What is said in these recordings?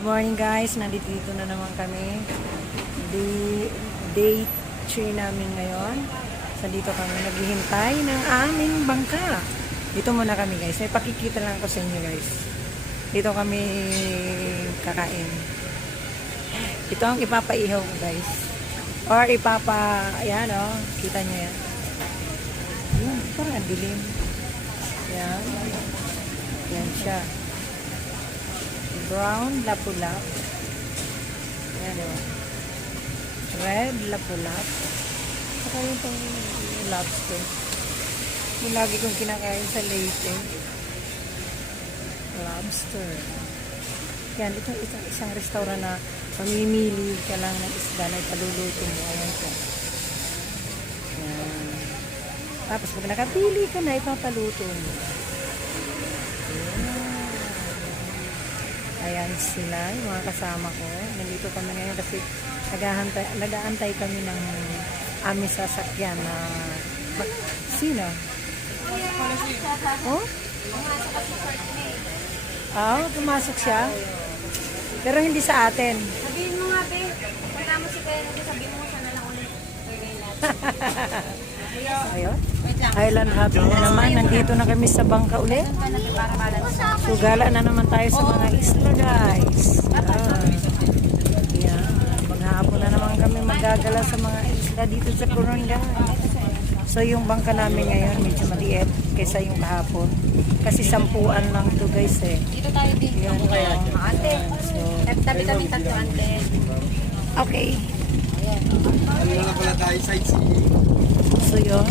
Good morning guys, nandito na naman kami. Day 3 namin ngayon. So dito kami naghihintay ng aming bangka. Dito muna kami guys. May pakikita lang ako sa inyo guys. Dito kami kakain. Ito ang ipapaihaw ko guys. Or ayan o. Kita nyo yan. Yun, parang ang dilim. Yan. Yan siya. Brown lapulap. Yan o. Red lapulap. Saka yung pang lobster. Yung lagi kong kinakain sa Leyte. Lobster. Yan, ito isang restaurant na pamimili ka lang ng isda na ipaluluto mo. Ayan siya. Yan. Tapos pag nakapili ka na, ipapaluto mo. Ayan sila, yung mga kasama ko. Nandito kami ngayon kasi nag-aantay kami ng aming sasakyan na sino? Oh? Pumasok siya. Pero hindi sa atin. Sabihin mo nga, be. Punta mo si Kaya, sabihin mo sana lang ulit. Ayun. Island hopping na naman. Nandito na kami sa bangka ulit. So, gala na naman tayo sa mga isla, guys. Yan. Maghapon na naman kami magagala sa mga isla dito sa Coronga. So, yung bangka namin ngayon, medyo maliit kaysa yung kahapon. Kasi 10 lang to guys eh. Dito tayo dito. Yan. Ante. So, Tabi-tabi tatlo, ante. okay. Ano na pala tayo, sightseeing. So, yun.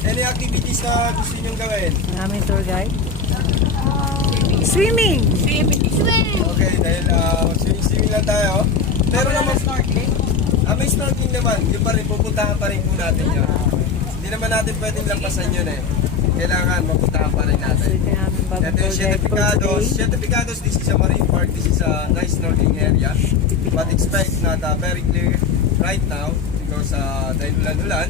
Any activities na gusto nyo gawin? Aming tour guide. Swimming! Okay, dahil swimming lang tayo. Pero naman snorkeling? May snorkeling naman. Yung pa rin, pupuntahan pa rin po natin yun. Hindi naman natin pwedeng lampasan yun eh. Kailangan mapuntahan pa rin So, natin. ito yung aming bagong Ito tour yung guide Siete for Picados. today. Siete Picados, this is a marine park. This is a nice snorkeling area. But expect not very clear right now because dahil ulan-ulan.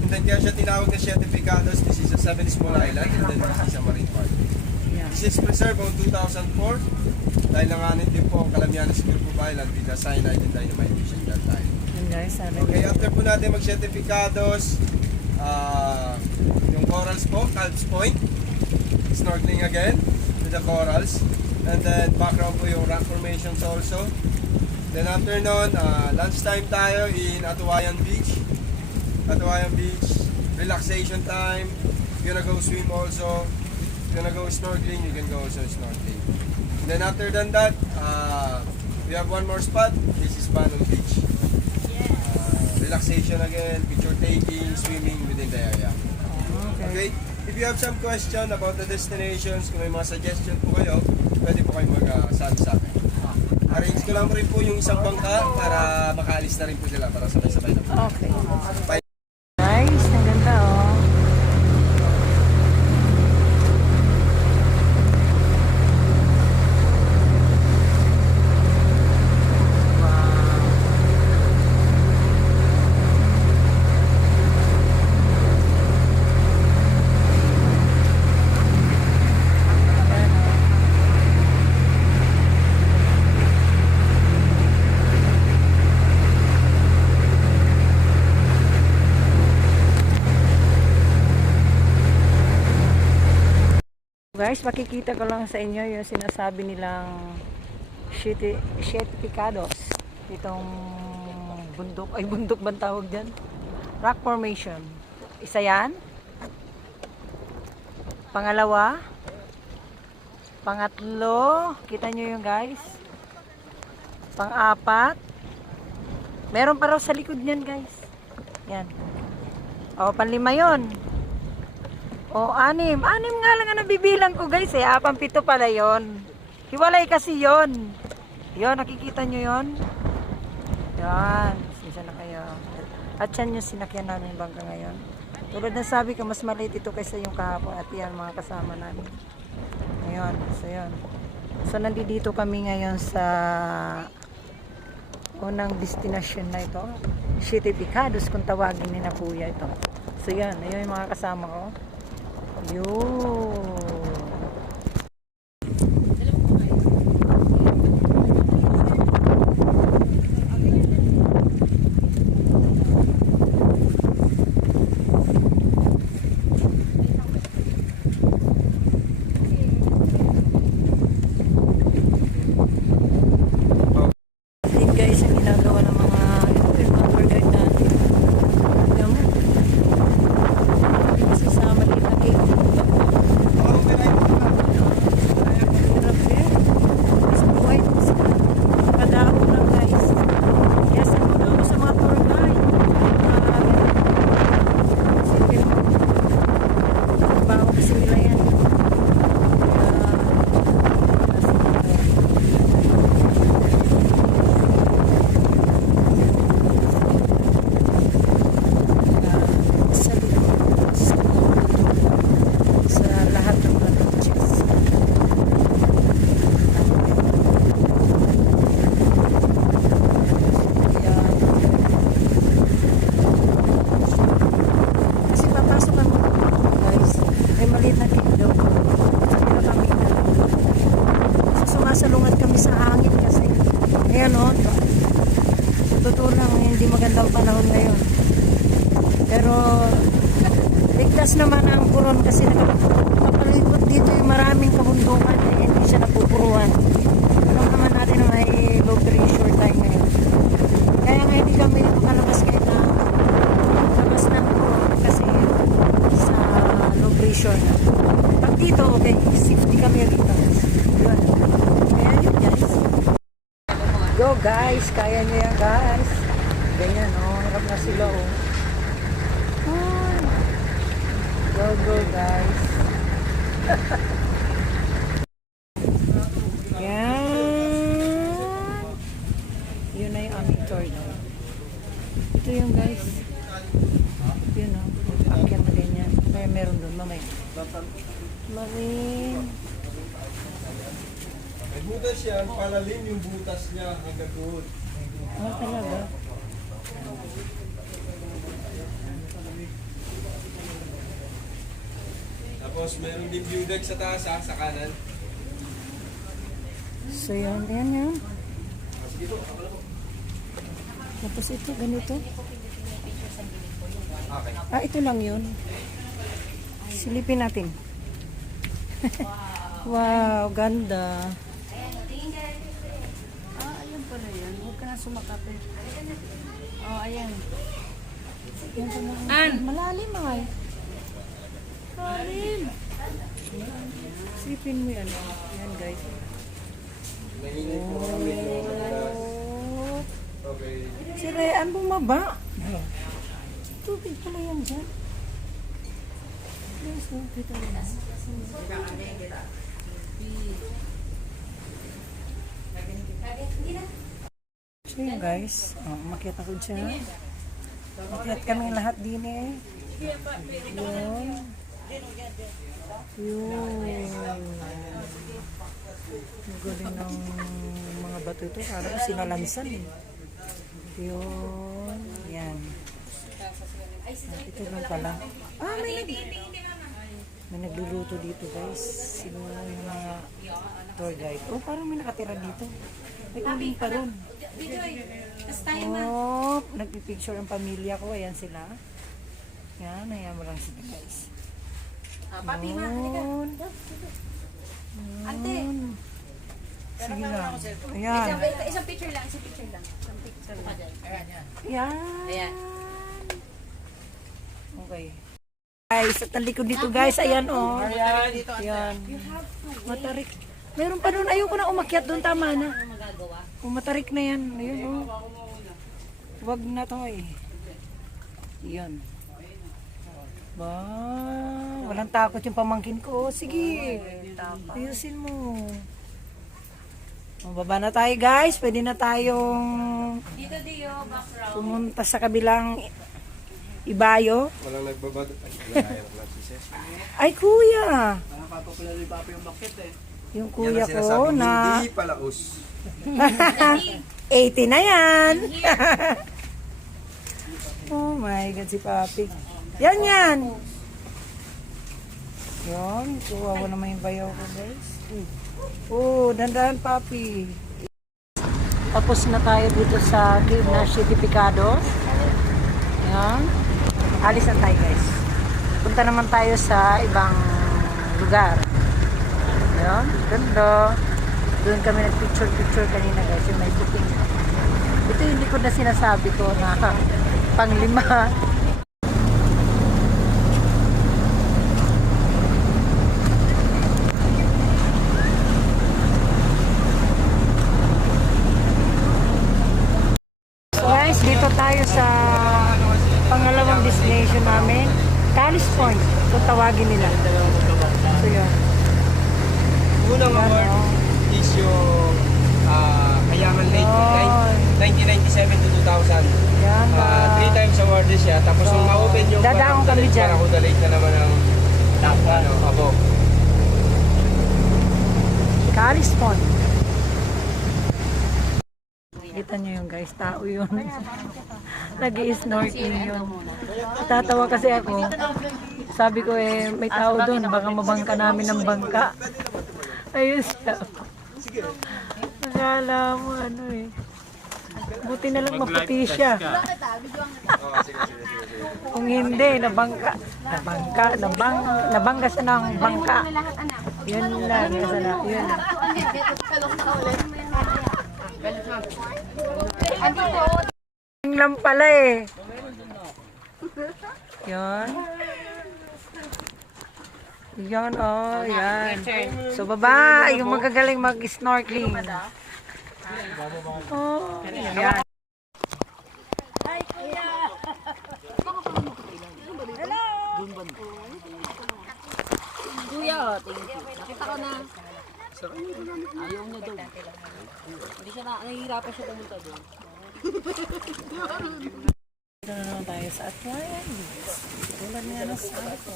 And then kaya siya tinawag na Siete Picados. This is a 7 small island and then this is a marine park. Yeah. This is preserved on 2004 dahil nanganin din po ang Calamianes Group of Island with the cyanide and dynamite mission that time. Yan guys, Okay, after po natin mag-Siete Picados, yung corals po, Calves Point, snorkeling again with the corals. And then background po yung rock formations also. Then after nun, lunchtime tayo in Atuwayan Beach. Atuwayan Beach, relaxation time. You're gonna go swim also. You're gonna go snorkeling, you can go also snorkeling. And then after than that, we have one more spot. This is Banon Beach. Relaxation again, picture taking, swimming within the area. Okay? If you have some question about the destinations, kung may mga suggestion po kayo, pwede po kayo mag-sabi sa akin. Arrange ko lang rin po yung isang bangka para makaalis na rin po sila para sabay-sabay na po. Okay. Bye. Guys, ang ganda oh. Guys, makikita ko lang sa inyo yung sinasabi nilang Siete Picados. Itong bundok, ay bundok bang tawag dyan? Rock formation. Isa yan. Pangalawa. Pangatlo. Kita nyo yung guys. Pang-apat. Meron pa raw sa likod niyan guys. Yan. O, panlima yun. O, 6. 6 nga lang ang nabibilang ko guys eh. 7 pala yon. Hiwalay kasi yon. Yon, nakikita nyo yon? Yan. Sisa na kayo. At yan yung sinakyan namin bangka ngayon. Tulad na sabi ko, mas maliit ito kaysa yung kahapon. At yan, mga kasama namin. Ngayon. So, yun. So, nandito kami ngayon sa unang destination na ito. Siete Picados kung tawagin ni na kuya ito. So, yan. Ayun yung mga kasama ko. Yun. sumasalungat kami sa hangin kasi ayan o, sa totoo lang hindi magandang panahon ngayon. Pero ligtas naman ang puron kasi nakapalibot dito yung maraming kabundukan eh, hindi siya napupuruan. Alam naman natin na may low pressure tayo ngayon. Kaya nga hindi kami makalabas ngayon na labas ng puron kasi sa low pressure na. Pag dito, okay, safety kami rito. Yun. Kaya yun guys. Go guys, kaya nyo yan guys. Ganyan oh, harap na sila oh. Go, go guys. Yan. Yun na yung aming tour. Ito yung guys. Yun o. Akyat na ganyan. Kaya meron doon. Mamay. Marin. May butas yan, palalim yung butas niya hanggang doon. Ah, talaga? Tapos meron din view deck sa taas sa kanan. So yan, yan yan. Tapos ito, ganito. Okay. Ah, ito lang yun. Silipin natin. Wow, ganda. Ayun pala yan. Huwag ka na sumakapin. Ayan. Yan pa na. Malalim ay. Malalim. Silipin mo yan. Yan guys. Nanginip po kami ng butas. Oh. Okay. Si Rean bumaba. Tubig pala yan dyan. Yes, tubig pala yan. So yun guys, umakyat ako dyan. Umakyat kami lahat din eh. Yun. Yun. Ang galing ng mga bato ito. Parang sinalansan eh. Yun. Yan. Ito lang pala. Ah, may nagluluto dito guys. Sino yung mga tour guide. Oh, parang may nakatira dito. May uling pa ron. Oh, nagpipicture ang pamilya ko. Ayan sila. Yan, ayan mo lang sila guys. Papi, ma, halika. Ate. Sige lang. Ayan. Isang picture lang. Isang picture lang. Yan. Ayan. Okay. Guys, at ang likod dito guys, ayan oh. Ayan. Matarik. Meron pa doon, ayoko na umakyat doon, tama na. Matarik na yan. Ayun oh. Wag na to eh. Yan. Ba, walang takot yung pamangkin ko. Sige. Ayusin mo. Mababa na tayo guys. Pwede na tayong Dito, Dio. Background. pumunta sa kabilang ibayo. Walang nagbabado. Ay kuya. Nakapapala ni Papa yung bakit eh. Yung Yan kuya ang ko sinasabing na hindi palaos. 80 na yan. Oh my God, si Papi. Yan yan. Yan, kuwawa naman yung bayaw ko guys. Oh, dandahan Papi. Tapos na tayo dito sa Cave na Certificados. Yan. Alis na tayo guys. Punta naman tayo sa ibang lugar. Yan, ganda. Doon kami nag-picture kanina guys, yung may booking. Ito yung likod na sinasabi ko na panglima. So guys, dito tayo sa pangalawang destination namin, Calis Point, kung tawagin nila. So yun. Unang award is yung Kayangan Lake 1997 to 2000. Yan ba? 3 times awarded siya. Tapos nung ma-open yung Dadaong kami dyan. Barracuda Lake na naman ang abo. Calis Point. Kita nyo yung guys, tao yun. Nag-i-snorkeling yun. Tatawa kasi ako. Sabi ko may tao doon, baka mabangka namin ng bangka. Ayun siya. Sige. Akala mo ano eh. Buti na lang maputi siya. Oo, sige. Kung hindi, nabangga siya ng bangka. Yun lang, yun lang. Yun. Yun lang pala eh. Yun. Yan, oh, yan. So, baba, yung magagaling mag-snorkeling. Oh, yan. Kuya, thank you. Nakita ko na. Ayaw niya daw. Hindi siya nahihirapan siya pumunta doon. Dito na naman tayo sa Aquarium Beach. Tulad nga ng sapo.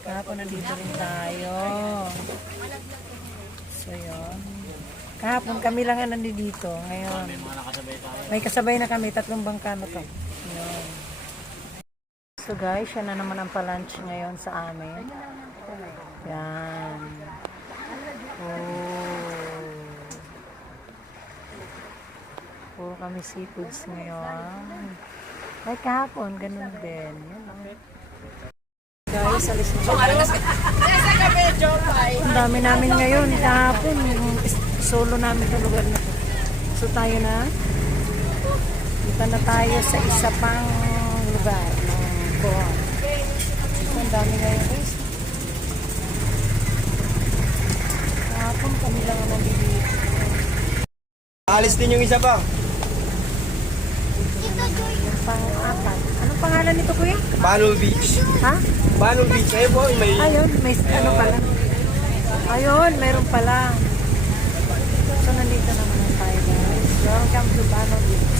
Kahapon nandito rin tayo. So, yun. Kahapon kami lang ang nandito. Ngayon, may kasabay na kami. 3 bangka na to. Yun. So guys, siya na naman ang palunch ngayon sa amin. Yan. Oh. Puro kami seafoods ngayon. Ay, kahapon, ganun din. Yan, guys, alis na tayo. Ang dami namin ngayon. Kahapon, solo namin sa lugar na to. So tayo na. Dito na tayo sa isa pang lugar ng Bohol. Ang dami ngayon, guys. Kahapon, kami lang ang nandito. Alis din yung isa pa. Yung pang-apat. Anong pangalan nito, kuya? Banol Beach. Ha? Banol Beach. Ayun po, may... Ayun, may ano pala. Ayun, mayroon pala. So, nandito naman ang tayo, guys. Welcome to Banol Beach.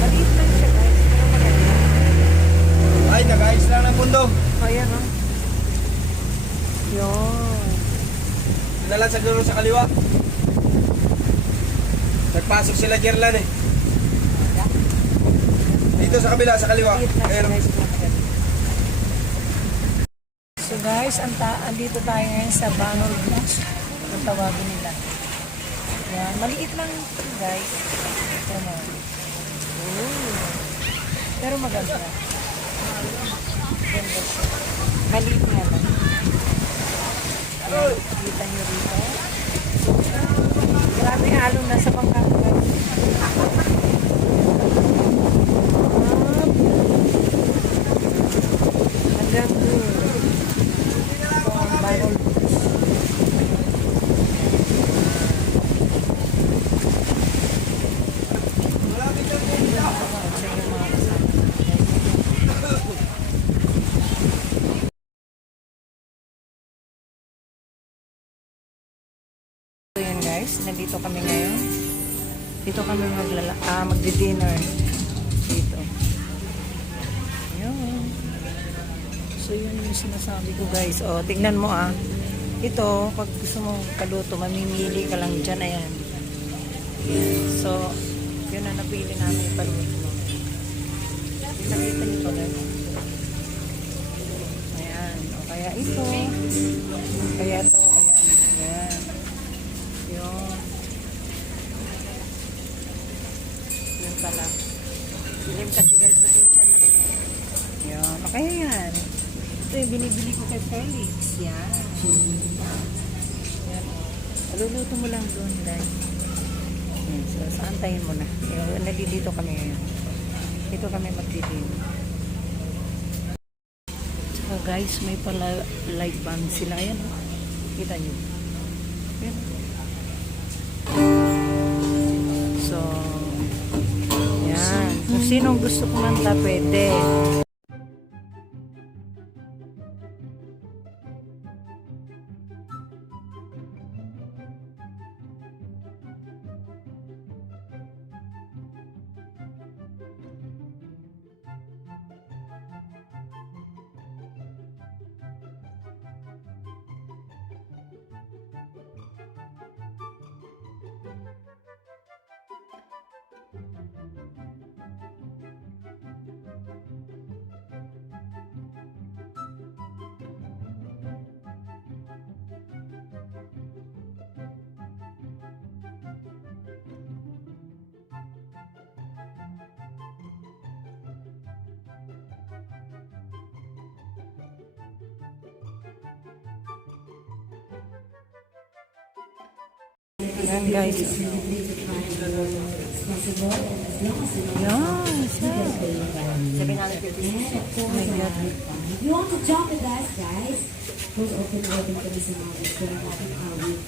Maliit lang siya, guys. Pero maganda. Ay, nag-ayos lang ng mundo. Ayan, oh. Yun. Nalansag doon sa kaliwa. Nagpasok sila Gerlan eh. Dito sa kabila, sa kaliwa. Maliit lang siya, Ayun. guys. Pero maganda. So, guys, andito tayo ngayon sa Banol Beach. Ang tawagin nila. Yan. Maliit lang, guys. Ano. Ooh. Pero maganda. Ganda siya. Maliit nga lang. Ayan, kita nyo rito. Grabe nga along nasa bangka. Hanggang doon. Ito ang Banol Beach. So yun guys, nandito kami ngayon. Dito kami magdi-dinner. Dito. Yun. So yun yung sinasabi ko guys. O, tignan mo ah. Ito, pag gusto mong kaluto, mamimili ka lang dyan. Ayan. So, yun na napili namin ipaluto. Nakita niyo pa guys. Ayan. O, kaya ito. Kaya ito. Ayan. Yun. Yun pala. Silim kasi guys. Pasensya na. Yun. Okay yan. Ito yung binibili ko kay Felix. Yan. Yan. Luluto mo lang doon guys. Yan. So, saantayin mo na. Yun. Nandito kami ngayon. Dito kami magdidino. Tsaka guys, may pala light band sila. Yan. Kita nyo. Yan. So, yan. Kung sinong gusto kumanta, pwede. Yan guys. Yan, siya. 750. Oh my God. If you want to jump with us, guys, please open kami sa mga gusto ng ating awit.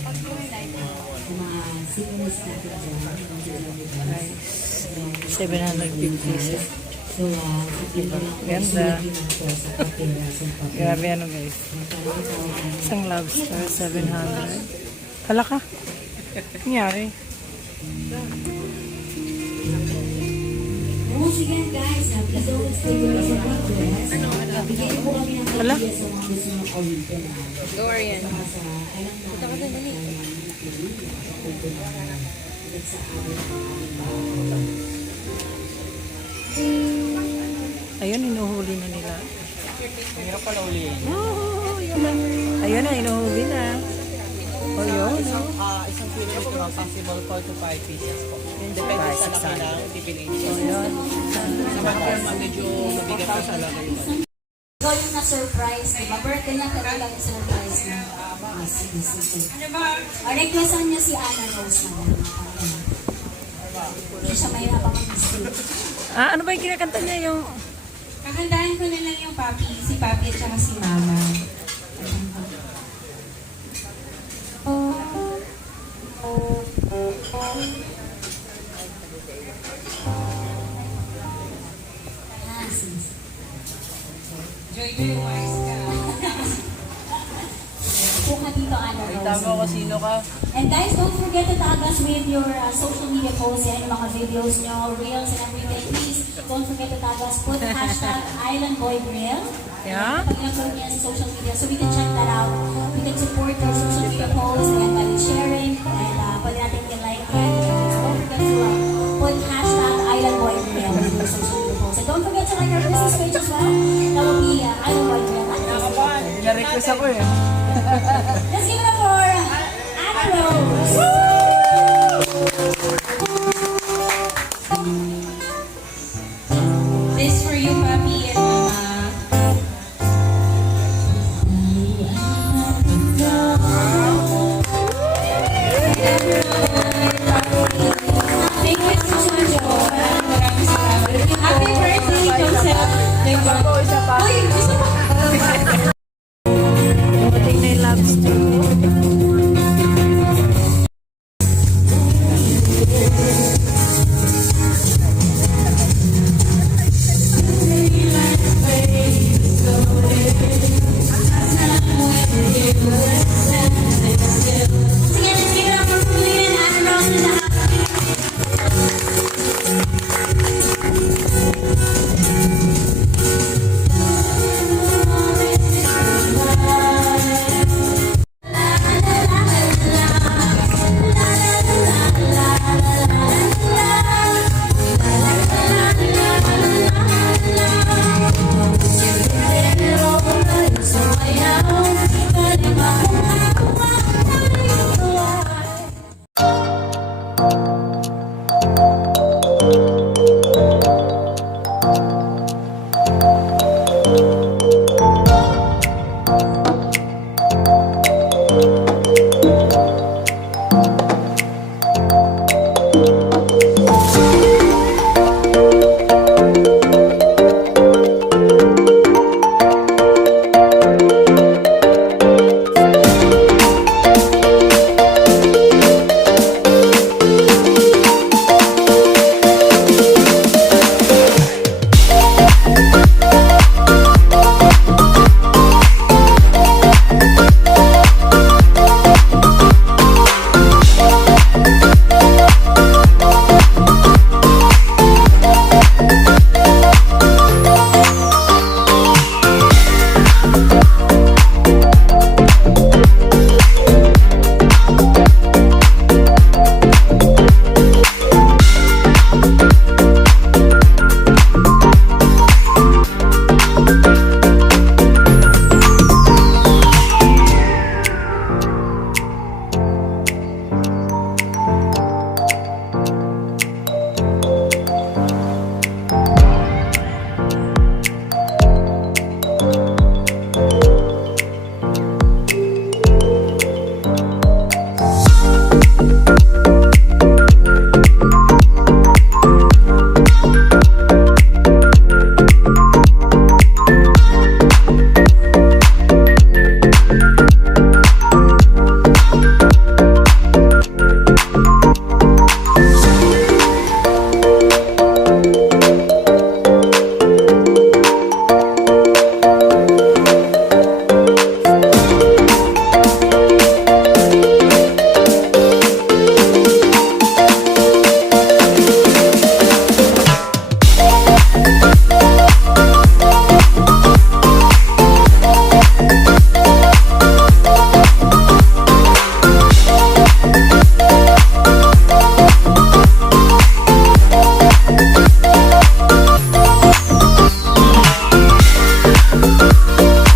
Sa mga singers natin dyan. 750 siya. So, hindi ko lang Ganda. po sa kapira. Grabe ano guys. Isang lobster, 700. Hala ka. Nangyari. Once again, guys, please always stay with us sa progress. Bigyan po kami ng Hala. idea sa mga gusto ng awitin. Dorian. Sa kailang Punta ka dyan, dali. sa amin. Ayun, inuhuli na nila. Hirap pala ulihin. Oh, yun na. Ayun na, inuhuli na. Oh, yun. Isang kilo nito lang, possible 4 to 5 pieces po. Depende sa laki ng definition. Yun. Naman po, medyo mabigat pa sa laki. Ikaw yung na-surprise, diba? Birthday niya, kaya lang surprise niya. Sige, sige. Requestan niya si Anna Rose na lang. Hindi siya may habang mag-stage. Ah, ano ba yung kinakanta niya yung... Kagandahan ko na lang yung papi, si papi at saka si mama. Ah, sige. Joy Joy wise ka. Kung dito, Anna Rose. Tama ko sino ka. And guys, don't forget to tag us with your social media posts and mga videos nyo, reels and everything. Please, don't forget to tag us. Put hashtag IslandBoyGrill. Yeah? Pag in-upload niya sa social media, so we can check that out. We can support our social media posts and by sharing. And pwede natin i-like it. Don't forget to put hashtag IslandBoyGrill with your social media posts. And don't forget to like our business page as well. That will be IslandBoyGrill. Na-request ako eh.